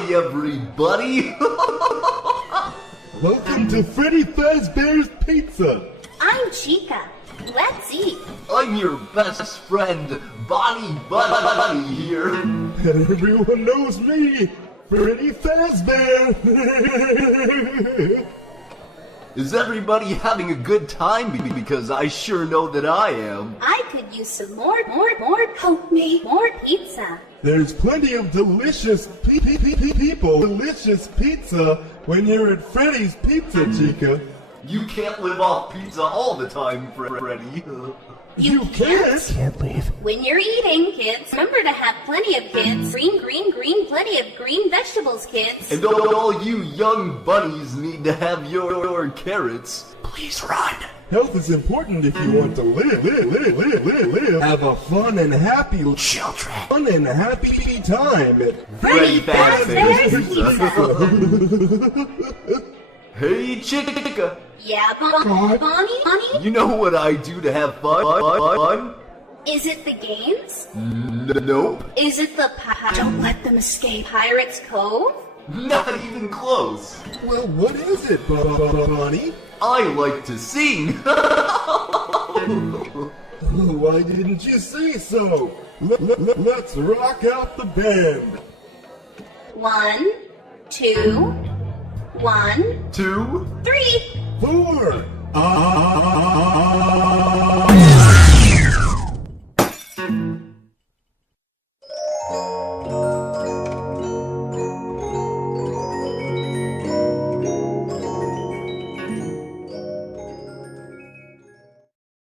Hi, everybody! Welcome to Freddy Fazbear's Pizza! I'm Chica. Let's eat. I'm your best friend, Bonnie Bunny here. And everyone knows me, Freddy Fazbear! Is everybody having a good time? Because I sure know that I am. I could use some more. Help me. More pizza. There's plenty of delicious people, delicious pizza when you're at Freddy's Pizza, Chica. You can't live off pizza all the time, Freddy. You can't? Can't leave. When you're eating, kids, remember to have plenty of kids. Green, plenty of green vegetables, kids. And all you young bunnies need to have your carrots. Please run. Health is important if you want to live. Have a fun and happy Children. fun and happy time at Freddy Fazbear's Pizza. Hey, Chica. Yeah, Bonnie? You know what I do to have fun? Is it the games? Nope. Is it the Don't let them escape Pirates Cove? Not even close. Well, what is it, Bonnie? I like to sing. Why didn't you say so? Let's rock out the band. 1, 2, 1, 2, 3. 4.